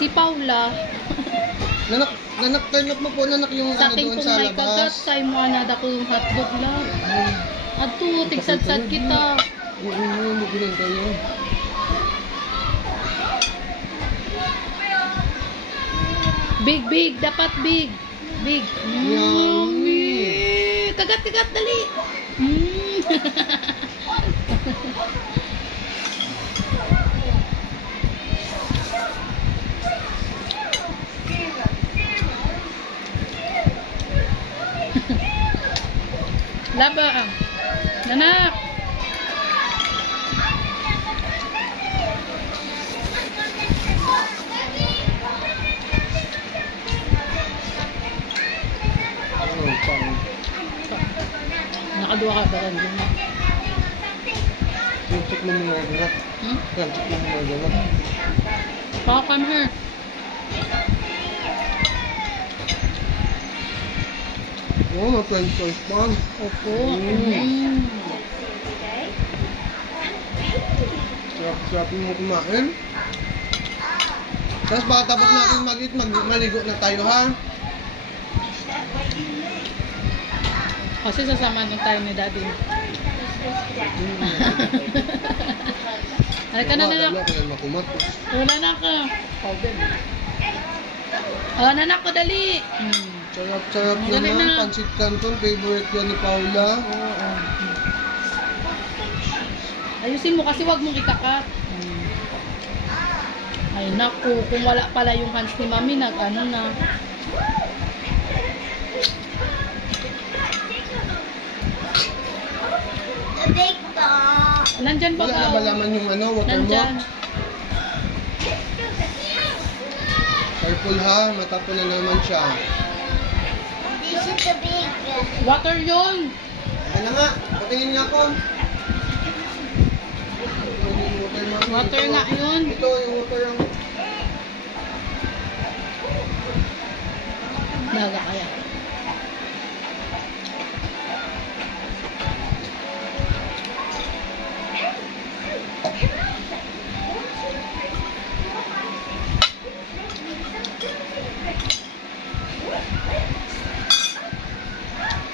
Si Paula. Turn off mo po nanak yung Sa ano akin doon kung sa may kagat, labas. sa imo anada ko yung hotdog lang. Ato, tigsad-sad kita. Oo, magulang kayo. Big, dapat big. Big. Yummy. Kagat, dali. Laba. Nanak. Nakadua ka ba rin din? Check mo muna nanak. Check mo muna nanak. Papa, come here. Oo, French toast man. Opo. Sarap mo kumain. Tapos baka tapos natin maligo na tayo ha. Kasi sasama nung tayo ni Daddy. Halika na, nanak. Wala na ka. Nanak ko, dali. Sarap naman. Pansit Canton. Favorite yan ni Paula. Ayusin mo kasi wag mong ikakat. Ay naku, kung wala pala yung hands ni Mami, nag-ano na. Nandyan ba? Wala na ba laman yung ano, water mo? Nandyan. Careful ha, matapon na naman siya. This is the big. Water yun. Ano nga, patingin nga ako. Water nga yun. Ito yung water yung... Daga kaya.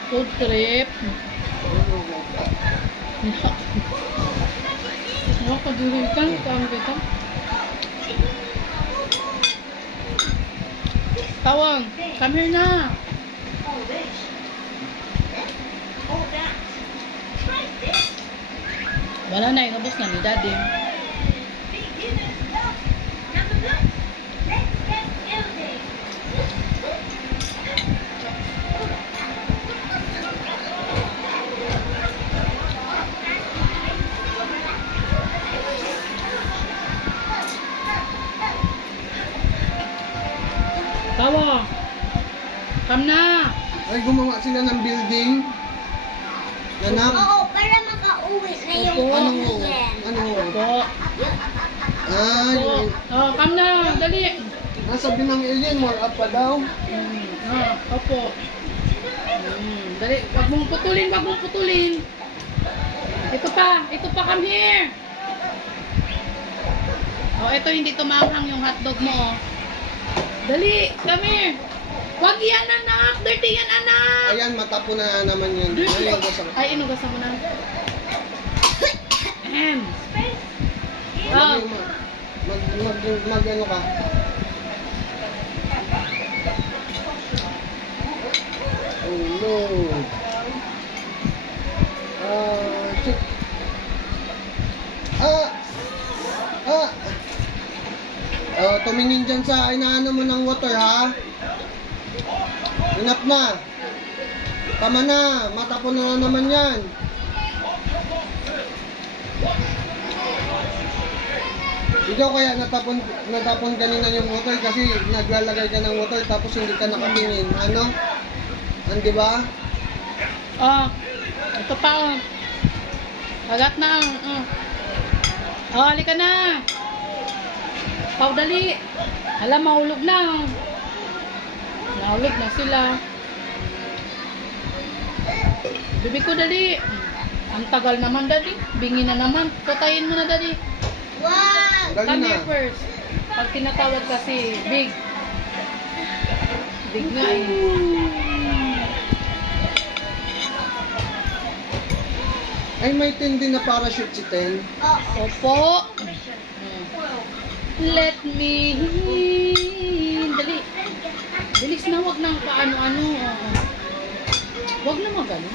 Food trip. Ako duri kan kita. Tawang, come here na. Wala na, inubos na ni Daddy. Tawa, come na. Ay, gumawa sila ng building. Nanak. Oo, para makauwi na yung Ano? alien. Ano? Opo. Ay, Oh, come na, dali. nasabi ng alien, more up pa daw. Opo. Dali, wag mong putulin. Ito pa, come here. Oh, ito hindi tumanghang yung hotdog mo, oh. Dali, come here. Wag yan, anak. Dirty yan, anak. Ayan, matapon na naman yan. Dirty. Ay, Inugasan mo na. mag ano ka? Oh no. Check. Tumingin dyan sa inaano mo ng water ha. Enough na. Tama na. Matapon na naman yan. Ikaw kaya natapon kanina yung water kasi naglalagay ka ng water tapos hindi ka nakatingin. Ano? Di ba? Ito pa, oh. Agat na, halika na. Pau, dali. Alam, mahulog na. Nahulog na sila. Bibi ko, dali. Ang tagal naman, dali. Bingi na naman. Putayin mo na, dali. Wow! Dali Come na. here first. Pag tinatawag kasi big. Big nga eh. Ay, may 10 din na parachute si Ten. Opo. Let me in. Dali. Bilis na, wag nang paano-ano. Wag na magano.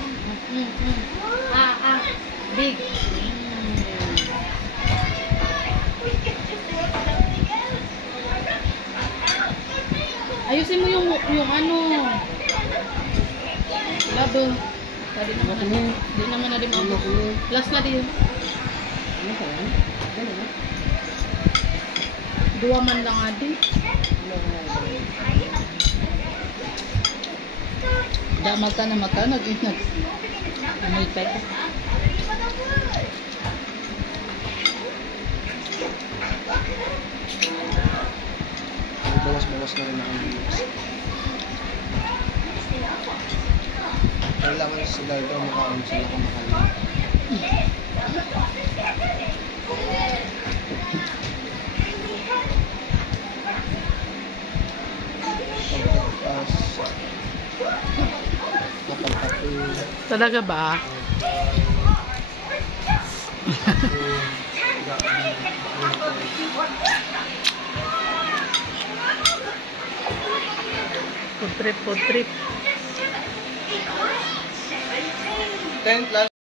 Big. Ayusin mo yung ano. Lado. Tadi naman na. Di naman na din ako. Last na din. Ano ka yan? Ano na? Dua man lang adi. Da mata na mata nag-ingat. Amoy tayo. Bawas-bawas na rin ako ng views. Kailangan sila ito makaon sila kumakain. Talaga ba? Food trip. 10 plus